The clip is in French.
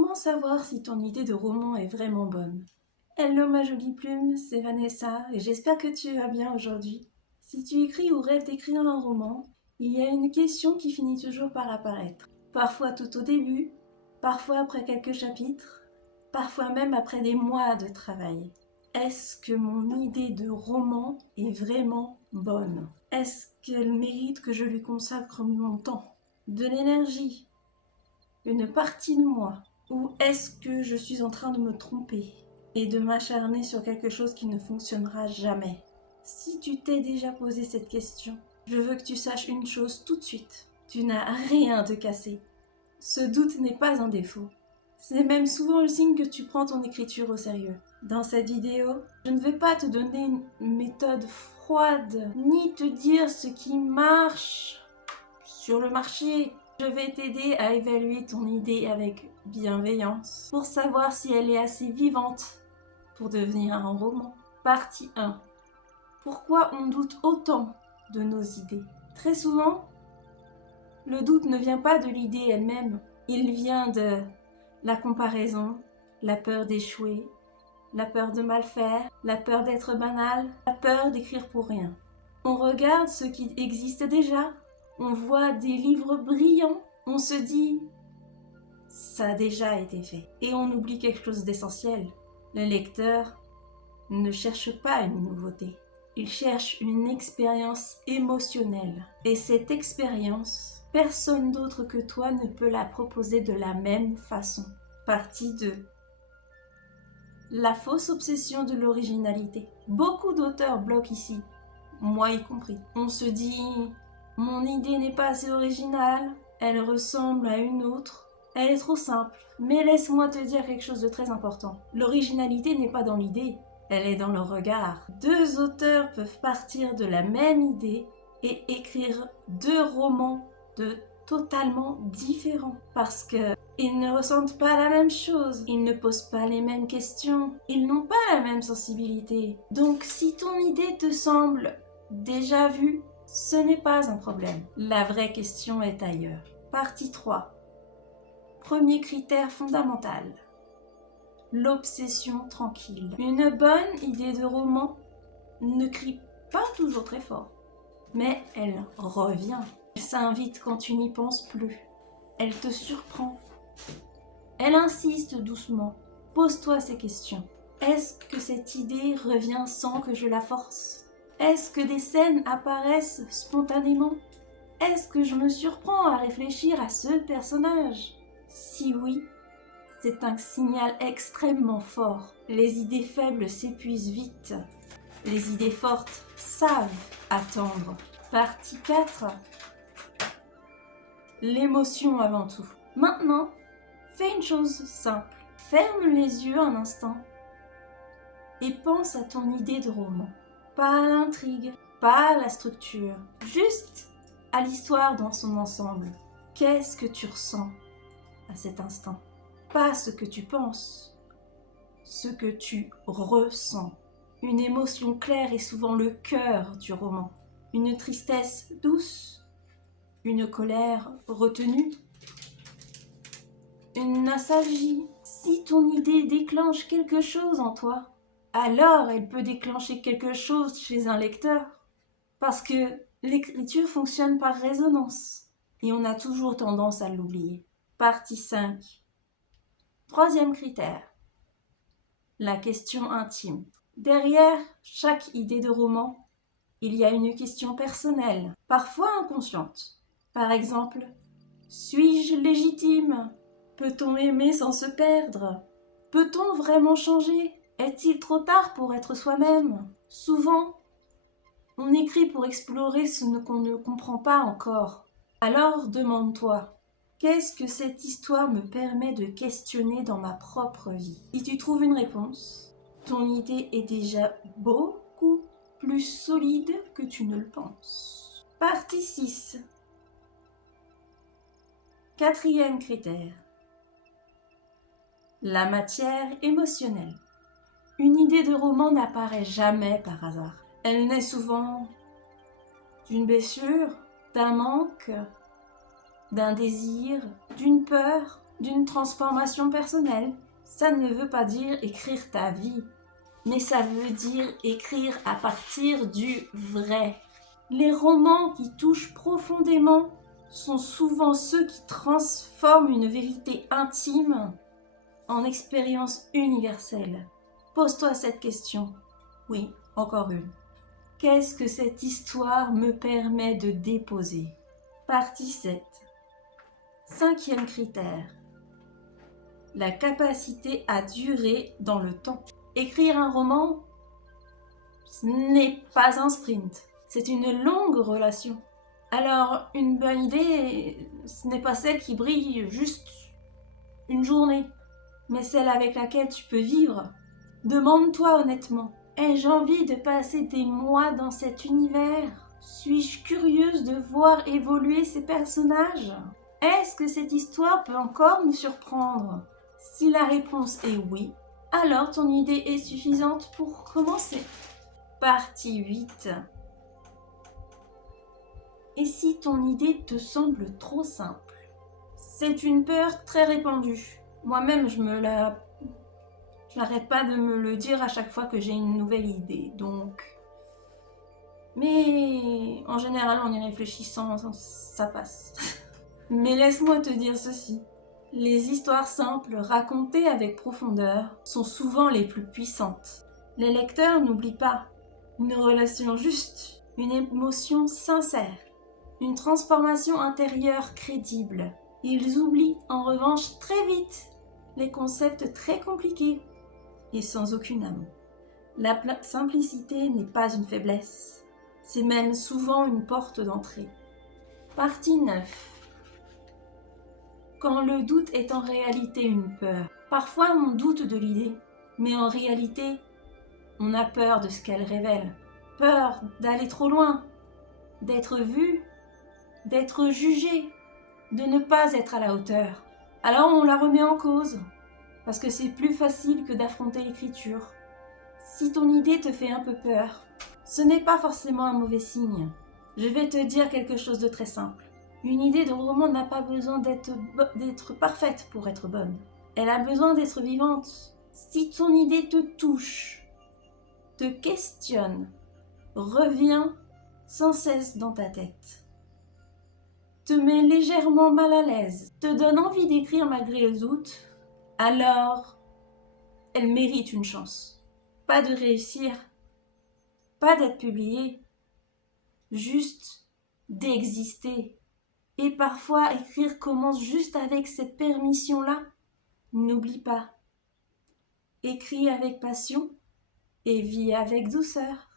Comment savoir si ton idée de roman est vraiment bonne? Hello ma jolie plume, c'est Vanessa et j'espère que tu vas bien aujourd'hui. Si tu écris ou rêves d'écrire un roman, il y a une question qui finit toujours par apparaître. Parfois tout au début, parfois après quelques chapitres, parfois même après des mois de travail. Est-ce que mon idée de roman est vraiment bonne? Est-ce qu'elle mérite que je lui consacre mon temps, de l'énergie, une partie de moi? Ou est-ce que je suis en train de me tromper et de m'acharner sur quelque chose qui ne fonctionnera jamais? Si tu t'es déjà posé cette question, je veux que tu saches une chose tout de suite. Tu n'as rien à te casser. Ce doute n'est pas un défaut. C'est même souvent le signe que tu prends ton écriture au sérieux. Dans cette vidéo, je ne vais pas te donner une méthode froide, ni te dire ce qui marche sur le marché. Je vais t'aider à évaluer ton idée avec bienveillance pour savoir si elle est assez vivante pour devenir un roman. Partie 1. Pourquoi on doute autant de nos idées? Très souvent, le doute ne vient pas de l'idée elle-même, il vient de la comparaison, la peur d'échouer, la peur de mal faire, la peur d'être banal, la peur d'écrire pour rien. On regarde ce qui existe déjà, on voit des livres brillants, on se dit « ça a déjà été fait ». Et on oublie quelque chose d'essentiel. Le lecteur ne cherche pas une nouveauté, il cherche une expérience émotionnelle. Et cette expérience, personne d'autre que toi ne peut la proposer de la même façon. Partie 2. La fausse obsession de l'originalité. Beaucoup d'auteurs bloquent ici, moi y compris. On se dit « mon idée n'est pas assez originale, elle ressemble à une autre, elle est trop simple ». Mais laisse-moi te dire quelque chose de très important. L'originalité n'est pas dans l'idée, elle est dans le regard. Deux auteurs peuvent partir de la même idée et écrire deux romans totalement différents. Parce que ils ne ressentent pas la même chose, ils ne posent pas les mêmes questions, ils n'ont pas la même sensibilité. Donc si ton idée te semble déjà vue, ce n'est pas un problème. La vraie question est ailleurs. Partie 3. Premier critère fondamental. L'obsession tranquille. Une bonne idée de roman ne crie pas toujours très fort, mais elle revient. Elle s'invite quand tu n'y penses plus. Elle te surprend. Elle insiste doucement. Pose-toi ces questions. Est-ce que cette idée revient sans que je la force? Est-ce que des scènes apparaissent spontanément? Est-ce que je me surprends à réfléchir à ce personnage? Si oui, c'est un signal extrêmement fort. Les idées faibles s'épuisent vite. Les idées fortes savent attendre. Partie 4. L'émotion avant tout. Maintenant, fais une chose simple. Ferme les yeux un instant et pense à ton idée de roman. Pas à l'intrigue, pas à la structure, juste à l'histoire dans son ensemble. Qu'est-ce que tu ressens à cet instant? Pas ce que tu penses, ce que tu ressens. Une émotion claire est souvent le cœur du roman. Une tristesse douce, une colère retenue, une nostalgie. Si ton idée déclenche quelque chose en toi, alors elle peut déclencher quelque chose chez un lecteur. Parce que l'écriture fonctionne par résonance et on a toujours tendance à l'oublier. Partie 5. Troisième critère. La question intime. Derrière chaque idée de roman, il y a une question personnelle, parfois inconsciente. Par exemple, suis-je légitime? Peut-on aimer sans se perdre? Peut-on vraiment changer? Est-il trop tard pour être soi-même? Souvent, on écrit pour explorer ce qu'on ne comprend pas encore. Alors demande-toi, qu'est-ce que cette histoire me permet de questionner dans ma propre vie? Si tu trouves une réponse, ton idée est déjà beaucoup plus solide que tu ne le penses. Partie 6. Quatrième critère. La matière émotionnelle. Une idée de roman n'apparaît jamais par hasard. Elle naît souvent d'une blessure, d'un manque, d'un désir, d'une peur, d'une transformation personnelle. Ça ne veut pas dire écrire ta vie, mais ça veut dire écrire à partir du vrai. Les romans qui touchent profondément sont souvent ceux qui transforment une vérité intime en expérience universelle. Pose-toi cette question. Oui, encore une. Qu'est-ce que cette histoire me permet de déposer? Partie 7. 5e critère. La capacité à durer dans le temps. Écrire un roman, ce n'est pas un sprint. C'est une longue relation. Alors, une bonne idée, ce n'est pas celle qui brille juste une journée, mais celle avec laquelle tu peux vivre. Demande-toi honnêtement, ai-je envie de passer des mois dans cet univers? Suis-je curieuse de voir évoluer ces personnages? Est-ce que cette histoire peut encore me surprendre? Si la réponse est oui, alors ton idée est suffisante pour commencer. Partie 8. Et si ton idée te semble trop simple? C'est une peur très répandue. Moi-même, je n'arrête pas de me le dire à chaque fois que j'ai une nouvelle idée, donc... Mais en général, en y réfléchissant, ça passe. Mais laisse-moi te dire ceci. Les histoires simples, racontées avec profondeur, sont souvent les plus puissantes. Les lecteurs n'oublient pas une relation juste, une émotion sincère, une transformation intérieure crédible. Ils oublient en revanche très vite les concepts très compliqués et sans aucune âme. La simplicité n'est pas une faiblesse, c'est même souvent une porte d'entrée. Partie 9. Quand le doute est en réalité une peur. Parfois on doute de l'idée, mais en réalité, on a peur de ce qu'elle révèle. Peur d'aller trop loin, d'être vu, d'être jugé, de ne pas être à la hauteur. Alors on la remet en cause, parce que c'est plus facile que d'affronter l'écriture. Si ton idée te fait un peu peur, ce n'est pas forcément un mauvais signe. Je vais te dire quelque chose de très simple. Une idée de roman n'a pas besoin d'être parfaite pour être bonne. Elle a besoin d'être vivante. Si ton idée te touche, te questionne, revient sans cesse dans ta tête, te met légèrement mal à l'aise, te donne envie d'écrire malgré le doute, alors elle mérite une chance. Pas de réussir, pas d'être publiée, juste d'exister. Et parfois, écrire commence juste avec cette permission-là. N'oublie pas. Écris avec passion et vis avec douceur.